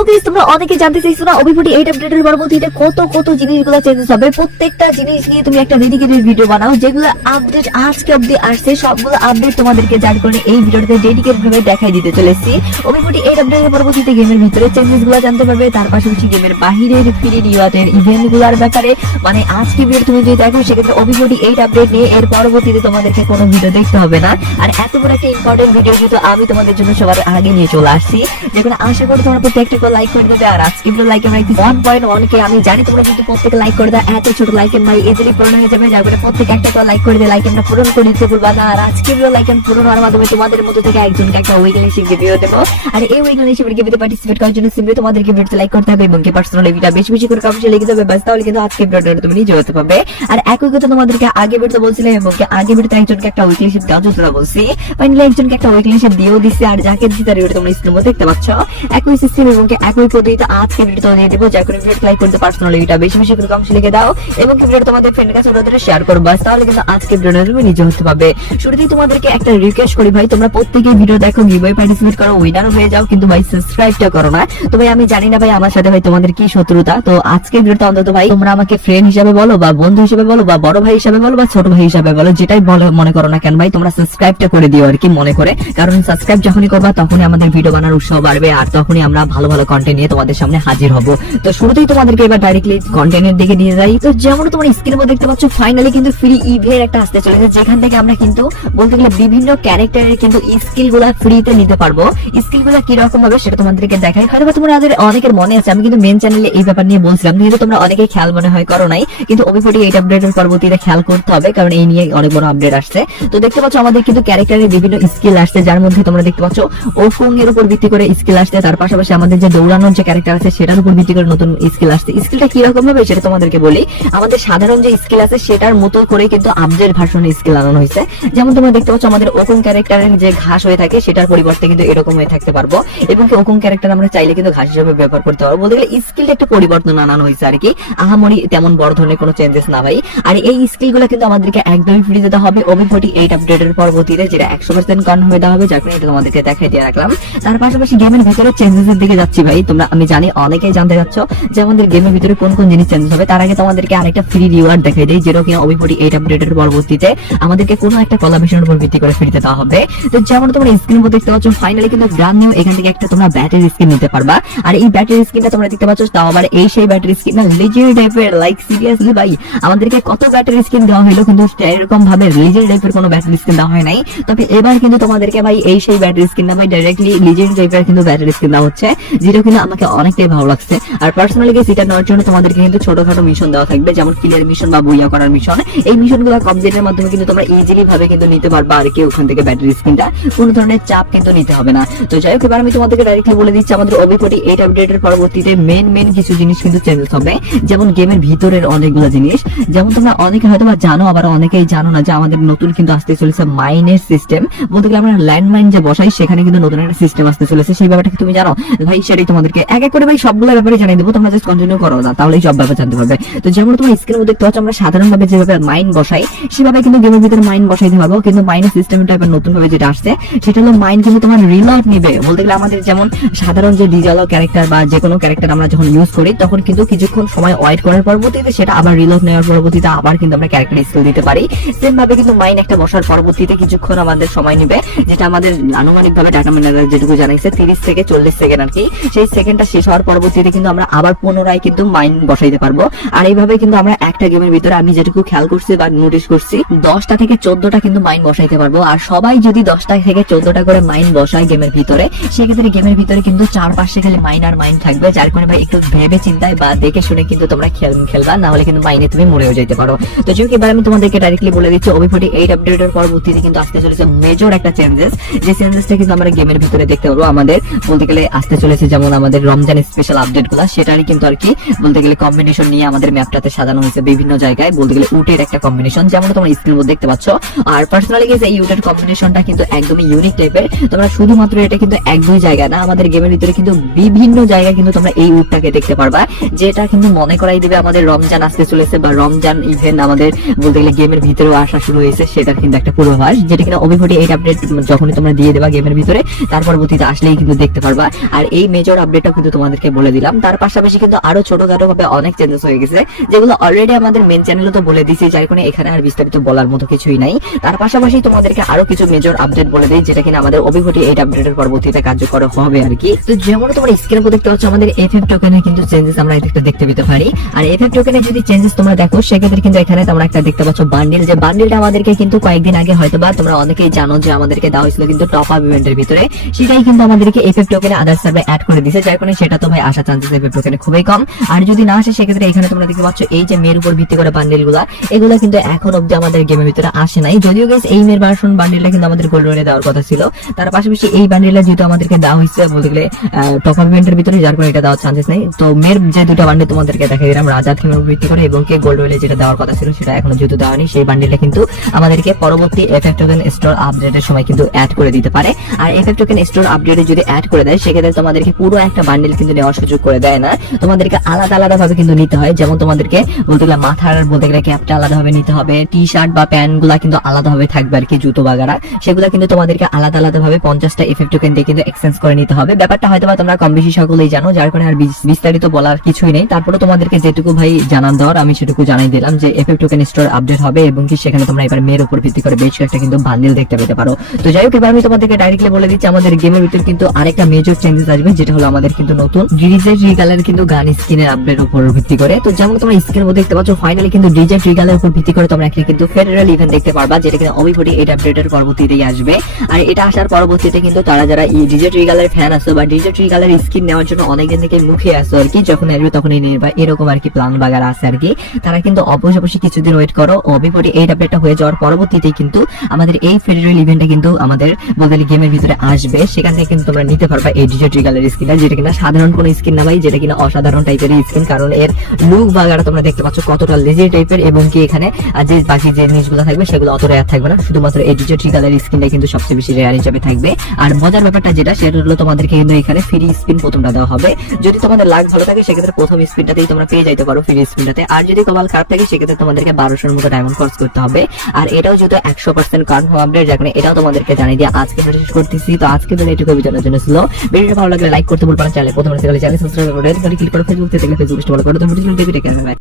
So guys তোমরা অনেকে জানতে চাইছো না ওবি48 আপডেটের পরবর্তীতে কত কত জিনিসগুলো চেঞ্জেস হবে। প্রত্যেকটা জিনিস নিয়ে তুমি একটা ডেডিকেটেড ভিডিও বানাও, যেগুলো আপডেট আজকে অবধি আসছে সবগুলো আপডেট তোমাদেরকে যার করে এই ভিডিওতে ডেডিকেটেড ভাবে দেখাই দিতে চলেছি। ওবি48 আপডেটের পরবর্তীতে গেমের ভিতরে চেঞ্জেস গুলো জানতে পারবে, তার পাশাপাশি গেমের বাহিরের ফ্রি রিওয়ার্ডের ইভেন্ট গুলোর ব্যাপারে। মানে আজকে ভিডিও তুমি যদি দেখো সেক্ষেত্রে ওবি48 আপডেট নিয়ে এর পরবর্তীতে তোমাদেরকে কোনো ভিডিও দেখতে হবে না। আর এত বড় একটা ইম্পর্টেন্ট ভিডিও কিন্তু আমি তোমাদের জন্য সবার আগে নিয়ে চলে আসছি, যেখানে আশা করি তোমরা প্রত্যেকটা লাইক করে দেবে। আর আজকে লাইক আমরা 1.1 কে আমি জানি তোমরা কিন্তু প্রত্যেকে লাইক করে দাও, এত ছোট লাইক ভাই ইজিলি পূরণ হয়ে যাবে, যার ফলে প্রত্যেক একটা করে লাইক করে দিয়ে লাইক আমরা পূরণ করে দিতে ভুলবা না। আর আজকে লাইক পূরণ হওয়ার মাধ্যমে তোমাদের মধ্যে থেকে একজনকে একটা উইকলি শিপ ভিডিও দেবো। আর এই উইকলি শিপের গিফটে পার্টিসিপেট করার জন্য সিম্পলি তোমাদেরকে ভিডিওতে লাইক করতে হবে এবং কি পার্সোনাল ভিডিও বেশি বেশি করে কমেন্টে লিখে দেবে, বাস তাহলে কিন্তু আজকে ভিডিওটা তুমি নিজে হতে পারবে। আর একই কথা তোমাদেরকে আগে ভিডিওতে বলছিলাম এবং কি আগে ভিডিওতে একজনকে একটা উইকলি শিপ দেওয়ার জন্য বলছি, ফাইনালি একজনকে একটা উইকলি শিপ দিয়েও দিছি। আর যাকে দিছি তার ভিডিও তোমরা স্ক্রিনে দেখতে পাচ্ছ, একই সিস্টেম এবং কি একই পদ্ধতিতে আজকে ভিডিওটা দিয়ে দেবো, যার করে ভিডিও লাইক করতে পার্সোনাল ভিডিও বেশি বেশি করে কমেন্টে লিখে দাও এবং কি ভিডিও তোমাদের ফ্রেন্ডের কাছে ওদের শেয়ার করো, বাস তাহলে কিন্তু আজকে ভিডিওটা তুমি নিজে হতে পারবে। শুরুতেই তোমাদেরকে একটা রিকোয়েস্ট করি ভাই, তোমরা প্রত্যেকেই ভিডিও দেখো, গিভওয়ে পার্টিসিপেট করো, উইনার হয়ে যাও, কিন্তু ভাই সাবস্ক্রাইবটা করো না। তো ভাই আমি জানি না ভাই আমার সাথে ভাই তোমাদের কি শত্রুতা, তো আজকে ভিডিওটা অন্তত ভাই তোমরা আমাকে ফ্রেন্ড হিসেবে বলো বা বন্ধু হিসেবে বলো বা বড় ভাই হিসেবে বলো বা ছোট ভাই হিসেবে বলো, যেটাই বলো মনে করো না কেন ভাই তোমরা সাবস্ক্রাইবটা করে দিও আর কি মনে করে, কারণ সাবস্ক্রাইব যখনই করবা তখনই আমাদের ভিডিও বানানোর উৎসাহ বাড়বে আর তখনই আমরা ভালো ভালো কন্টেন্ট নিয়ে তোমাদের সামনে হাজির হব। তো শুরুতেই তোমাদেরকে এবার ডাইরেক্টলি কন্টেন্টের দিকে নিয়ে যাই। তো যেমন তোমরা স্ক্রিনের মধ্যে দেখতে পাচ্ছ ফাইনালি কিন্তু ফ্রি ইভেন্ট একটা আসতে চলেছে, যেখান থেকে আমরা কিন্তু বলতে গেলে বিভিন্ন ক্যারেক্টারের কিন্তু স্কিল গুলা ফ্রিতে নিতে পারবো। স্কিল গুলা কিরকম হবে সেটা তোমাদেরকে দেখাই। হয়তো তোমাদের অনেকের মনে আছে আমি কিন্তু মেন চ্যানেলে এই ব্যাপার নিয়ে বলছিলাম, কিন্তু তোমরা অনেকেই খেয়াল মনে হয় করো নাই, কিন্তু ওবি48 আপডেটের পরবর্তীতে খেয়াল করতে হবে, কারণ এই নিয়ে অনেক বড় আপডেট আসছে। তো দেখতে পাচ্ছ আমাদের কিন্তু ক্যারেক্টারের বিভিন্ন স্কিল আসছে, যার মধ্যে তোমরা দেখতে পাচ্ছ ওফুং এর উপর ভিত্তি করে স্কিল আসছে, তার পাশাপাশি আমাদের যে দৌড়ানোর যে ক্যারেক্টার আছে সেটার উপর ভিত্তি করে নতুন স্কিল আসছে। স্কিলটা কিরকম হবে সেটা তোমাদেরকে বলি। আমাদের সাধারণ যে স্কিল আছে সেটার মতো করে কিন্তু আপডেট ভার্সনের স্কিল আনানো হয়েছে। যেমন তোমরা দেখতে পাচ্ছ আমাদের ওকুং ক্যারেক্টারের যে ঘাস হয়ে থাকে সেটার পরিবর্তে কিন্তু এরকম হয়ে থাকতে পারবো, এবং কি ওকুং ক্যারেক্টার আমরা চাইলে কিন্তু ঘাস হিসেবে ব্যবহার করতে পারবো। বলতে গেলে স্কিলটা একটু পরিবর্তন আনানো হয়েছে আর কি, আহামরি তেমন বড় ধরনের কোনো চেঞ্জেস না ভাই। আর এই স্কিল গুলো কিন্তু আমাদেরকে একদমই ফ্রি দিতে হবে ওবি48 আপডেটের পরবর্তীতে, যেটা 100% কনফার্ম হয়ে দেওয়া হবে, যার কারণে এটা তোমাদেরকে দেখাই দিয়ে রাখলাম। তার পাশাপাশি গেমের ভিতরে চেঞ্জেস এর দিকে যাচ্ছি ভাই। তোমরা আমি জানি অনেকেই জানতে যাচ্ছ যে আমাদের গেমের ভিতরে কোন কোন জিনিস চেঞ্জেস হবে। তার আগে তোমাদেরকে আরেকটা ফ্রি রিওয়ার্ড দেখাই দেই, যেটা কিনা ওবি48 আপডেটের পরবর্তীতে আমাদেরকে কোনো একটা কোলাবরেশনের উপর ভিত্তি করে ফ্রিতে দেওয়া হবে। তো যেমন তোমরা স্ক্রিনের মধ্যে দেখতে পাচ্ছ ফাইনালি কিন্তু ব্র্যান্ড নিউ এখান থেকে একটা তোমরা ব্যাটারি স্কিন নিতে পারবা। আর এই ব্যাটারি স্কিনটা তোমরা দেখতে পাচ্ছ, তাও আবার এই সেই ব্যাটারি স্কিন না, লিজেন্ড টাইপের। লাইক সিরিয়াসলি ভাই আমাদেরকে কত ব্যাটারি স্কিন দেওয়া হলো, কিন্তু এরকম ভাবে লিজেন্ড টাইপের কোনো ব্যাটারি স্কিন দেওয়া হয় নাই। তবে এবার কিন্তু তোমাদেরকে ভাই এই সেই ব্যাটারি স্কিন না ভাই ডাইরেক্টলি লিজেন্ড টাইপের কিন্তু ব্যাটারি স্কিন দেওয়া হচ্ছে, যেটা কিন্তু আমাকে অনেকটাই ভালো লাগছে। আর পার্সোনালি সেটা নেওয়ার জন্য তোমাদেরকে কিন্তু ছোটখাটো মিশন দেওয়া থাকবে, যেমন ক্লিয়ার মিশন বা বুইয়া করার মিশন। এই মিশনগুলো কমপ্লিটের মাধ্যমে কিন্তু তোমরা ইজিলি ভাবে কিন্তু নিতে পারবা আর কি ওখান থেকে ব্যাটারি স্কিনটা, কোনো ধরনের চাপ কিন্তু নিতে হবে না। তো যাই হোক এবার আমি তোমাদেরকে ডাইরেক্টলি বলে দিচ্ছি আমাদের ওবি48 আপডেটের পরবর্তীতে মেন কিছু জিনিস কিন্তু চেঞ্জেস হবে, যেমন গেমের ভিতরের অনেকগুলো জিনিস। যেমন তোমরা অনেকে হয়তো বা জানো, আবার অনেকেই জানো না যে আমাদের নতুন কিন্তু আসতে চলেছে মাইনের সিস্টেম। বলতে গেলে আমরা ল্যান্ডমাইন যে বসাই সেখানে কিন্তু নতুন একটা সিস্টেম আসতে চলেছে। সেই ব্যাপারটা কি তুমি জানো ভাই? সেটাই তোমাদেরকে এক এক করে ভাই সবগুলো ব্যাপারে জানিয়ে দেবো, তোমরা জাস্ট কন্টিনিউ করো না, তাহলেই সব ব্যাপার জানতে পারবে। তো যেমন তোমার স্ক্রিনের মধ্যে দেখতে পাচ্ছ আমরা সাধারণভাবে যেভাবে মাইন বসাই সেভাবে কিন্তু গেমের ভিতরে মাইন বসাইতে পারবো, কিন্তু মাইনের সিস্টেমটা এবার নতুন ভাবে যেটা আসছে সেটা হলো মাইন কিন্তু তোমার রিলোড নিবে। বলতে গেলে আমাদের যেমন সাধারণ যে ডিজালো ক্যারেক্টার বা যে কোনো ক্যারেক্টার আমরা যখন ইউজ করি তখন কিন্তু কিছুক্ষণ সময় ওয়েট করার পরবর্তীতে সেটা আবার রিলোড নেওয়ার পরবর্তীতে আবার কিন্তু আমরা ক্যারেক্টার স্কিল দিতে পারি। সেম ভাবে কিন্তু মাইন একটা বসার পরবর্তীতে কিছুক্ষণ আমাদের সময় নিবে, যেটা আমাদের আনুমানিক ভাবে ডাটা ম্যানেজার যেটুকু জানাইছে 30 থেকে 40 সেকেন্ড আর কি। সেই সেকেন্ডটা শেষ হওয়ার পরবর্তীতে কিন্তু আমরা আবার পুনরায় কিন্তু মাইন বসাইতে পারবো। আর এইভাবে কিন্তু আমরা একটা গেমের ভিতরে আমি যেটুকু খেয়াল করছি বা নোটিস করছি 10টা থেকে 14টা কিন্তু মাইন বসাইতে পারবো। আর সবাই যদি 10টা থেকে 14টা করে মাইন বসায় গেমের ভিতরে, সেক্ষেত্রে গেমের ভিতরে কিন্তু চারপাশে খালি মাইন আর মাইন থাকবে, যার কারণে ভাই একটু ভেবে চিন্তায় বা দেখে শুনে কিন্তু তোমরা খেলবা, না হলে কিন্তু মাইনে তুমি মরেও যেতে পারো। তো যেহেতু এবার আমি তোমাদেরকে ডাইরেক্টলি বলে দিচ্ছি ওবি48 আপডেটের পরবর্তীতে কিন্তু আসতে চলেছে মেজর একটা চেঞ্জেস, যে চেঞ্জেসটা কিন্তু আমরা গেমের ভিতরে দেখতে পারবো। আমাদের বলতে গেলে আসতে চলেছে যেমন আমাদের রমজান স্পেশাল আপডেট গুলা, সেটারই কিন্তু আর কি বলতে গেলে কম্বিনেশন নিয়ে আমাদের ম্যাপটাতে সাজানো হয়েছে বিভিন্ন জায়গায়। বলতে গেলে উটের একটা কম্বিনেশন, যেমন তোমরা স্ক্রিনের মধ্যে দেখতে পাচ্ছ। আর পার্সোনালি এই উটের কম্বিনেশনটা কিন্তু একদমই ইউনিক টাইপের। তোমরা শুধুমাত্র এটা কিন্তু এক দুই জায়গা না, আমাদের গেমের ভিতরে কিন্তু বিভিন্ন জায়গায় কিন্তু তোমরা এই উটটাকে দেখতে পারবা, যেটা কিন্তু মনে করাই দিবে আমাদের রমজান আসতে চলেছে বা রমজান ইভেন্ট আমাদের বলতে গেলে গেমের ভিতরেও আসা শুরু হয়েছে, সেটার কিন্তু একটা পূর্বাভাস, যেটা কিনা ওবি48 আপডেট যখনই তোমরা দিয়ে দেবা গেমের ভিতরে তার পরবর্তীতে আসলেই কিন্তু দেখতে পারবা। আর এই মেজর মেজর আপডেটটা কিন্তু তোমাদেরকে বলে দিলাম। তার পাশাপাশি কিন্তু আরো ছোটখাটো ভাবে অনেক চেঞ্জেস হয়ে গেছে, যেগুলো অলরেডি আমাদের মেন চ্যানেলে তো বলে দিয়েছি, যার কারণে এখানে আর বিস্তারিত বলার মতো কিছুই নাই। তার পাশাপাশি তোমাদেরকে আরো কিছু মেজর আপডেট বলে দেই, যেটা কিনা আমাদের OB48 আপডেটের পরবর্তীতে কার্যকর হবে আর কি। তো যেমন তোমরা স্ক্রিনে দেখতে পাচ্ছ, আমাদের FF টোকেনে কিন্তু চেঞ্জেস আমরা এটা দেখতে পেতে পারি। আর FF টোকেনে যদি চেঞ্জেস তোমরা দেখো, সেক্ষেত্রে কিন্তু এখানে তোমরা একটা দেখতে পাচ্ছ বান্ডিল, যে বান্ডিলটা আমাদেরকে কিন্তু কয়েকদিন আগে হয়তোবা তোমরা অনেকেই জানো যে আমাদেরকে দেওয়া হয়েছিল কিন্তু টপ আপ ইভেন্টের ভিতরে, সেটাই কিন্তু আমাদেরকে FF টোকেনে আদার সার্ভে অ্যাড করে দিয়েছে, যার কারণে সেটা তো ভাই আসার চান্সেস FF টোকেনে খুবই কম। আর যদি না আসে, সেক্ষেত্রে এখানে তোমরা দেখতে পাচ্ছ এই যে মেয়ের উপর ভিত্তি করে বান্ডিলগুলো, এগুলো কিন্তু এখন অব্দি আমাদের গেমের ভিতরে আসে নাই। যদিও গাইস এই মেয়ের ভার্সন বান্ডিলটা কিন্তু আমাদের গোল্ড রয়েলে দেওয়ার কথা ছিল। তার পাশাপাশি এই বান্ডিলটা যেহেতু আমাদেরকে দেওয়া হয়েছে বলতে গেলে টপ আপ ইভেন্টের ভিতরে, যার কারণে এটা দেওয়ার চান্সেস নেই। তো মেয়ের যে দুটো বান্ডিল তোমাদেরকে দেখাই দিলাম, রাজা থিমের উপর ভিত্তি করে এবং কে গোল্ড রয়েলে যেটা দেওয়ার কথা ছিল, সেটা এখনো যেহেতু দেওয়া নেই, সেই বান্ডিলটা কিন্তু আমাদেরকে পরবর্তী FF টোকেন স্টোর আপডেটের সময় কিন্তু অ্যাড করে দিতে পারে। আর FF টোকেন স্টোর আপডেটে যদি অ্যাড করে দেয়, সেক্ষেত্রে তোমাদেরকে পুরো একটা বান্ডিল কিন্তু নেওয়ার সুযোগ করে দেয় না, তোমাদেরকে আলাদা আলাদা ভাবে কিন্তু নিতে হয়। যেমন তোমাদেরকে বলতে গেলে মাথার বলতে গেলে ক্যাপটা আলাদা ভাবে নিতে হবে, টি শার্ট বা প্যান্ট গুলা কিন্তু আলাদা ভাবে থাকবে আর কি, জুতো বাগারা সেগুলা কিন্তু তোমাদেরকে আলাদা আলাদা ভাবে 50টা FF টোকেন দিয়ে কিন্তু এক্সচেঞ্জ করে নিতে হবে। ব্যাপারটা হয়তো তোমরা কম বেশি সকলেই জানো, যার কারণে আর বিস্তারিত বলার কিছুই নেই। তারপরে তোমাদেরকে যেটুকু ভাই জানান দেওয়ার আমি সেটুকু জানাই দিলাম যে FF টোকেন স্টোর আপডেট হবে এবং কি সেখানে তোমরা এবার মেয়ের উপর ভিত্তি করে বেশ কয়েকটা কিন্তু বান্ডিল দেখতে পেতে পারো। তো যাই হোক, এবার আমি তোমাদেরকে ডাইরেক্টলি বলে দিচ্ছি আমাদের গেমের ভিতরে কিন্তু আরেকটা মেজর চেঞ্জেস আসবে, যেটা হলো আমাদের কিন্তু নতুন ডিজে ট্রিগালের কিন্তু গান স্কিনের আপডেট উপর ভিত্তি করে। তো যেমন তোমরা স্ক্রিনের মধ্যে দেখতে পাচ্ছ, ফাইনালি কিন্তু ডিজে ট্রিগালের উপর ভিত্তি করে তোমরা একটা কিন্তু ফেডারেল ইভেন্ট দেখতে পারবা, যেটা কিন্তু OB48 আপডেটের পরবর্তীতেই আসবে। আর এটা আসার পরবর্তীতে কিন্তু তারা যারা ডিজে ট্রিগালের ফ্যান আছো বা ডিজে ট্রিগালের স্কিন নেওয়ার জন্য অনেকদিন থেকে মুখে আসো আর কি, যখন আসবে তখনই নির্বা এরকম আর কি প্ল্যান বাগার আছে আর কি, তারা কিন্তু অবশ্যই কিছুদিন ওয়েট করো। OB48 আপডেটটা হয়ে যাওয়ার পরবর্তীতেই কিন্তু আমাদের এই ফেডারেল ইভেন্টে কিন্তু আমাদের বলতে গেমের ভিতরে আসবে, সেখান থেকে কিন্তু তোমরা নিতে পারবা এই ডিজে ট্রিগালের স্কিনটা, যেটা কিনা সাধারণ কোনো স্কিন না ভাই, যেটা কিনা অসাধারণ টাইপের স্কিন, কারণ এর লুক বাগারা তোমরা দেখতে পাচ্ছ কতটা লেজি টাইপের, এবং কি এখানে যে বাকি যে জিনিসগুলো থাকবে সেগুলো অত রেয়ার থাকবে না, শুধুমাত্র এই ডিজে ট্রিগালের স্কিনটা কিন্তু সবচেয়ে বেশি রেয়ার হিসেবে থাকবে। আর মজার ব্যাপারটা যেটা, সেটা হলো তোমাদেরকে কিন্তু এখানে ফ্রি স্পিন প্রথমটা দেওয়া হবে। যদি তোমাদের লাক ভালো থাকে, সেক্ষেত্রে প্রথম স্পিনটাতেই তোমরা পেয়ে যাইতে পারো ফ্রি স্পিনটাতে। আর যদি কপাল খারাপ থাকে, সেক্ষেত্রে তোমাদেরকে 1200-এর মতো ডায়মন্ড খরচ করতে হবে। আর এটাও যেহেতু 100% কনফার্ম আপডেট, যার কারণে এটাও তোমাদেরকে জানিয়ে দিয়ে আজকে শেষ করতেছি। তো আজকে দিন এটুকু জানার জন্য ছিল। ভিডিওটা ভালো লাগলে লাইক করতে ভুলবেন না, চ্যানেল প্রথমে চ্যানেল সাবস্ক্রাইব করে ক্লিক করে ফেসবুক থেকে ফেসবুক ফলো করে তো ভিডিও দেখে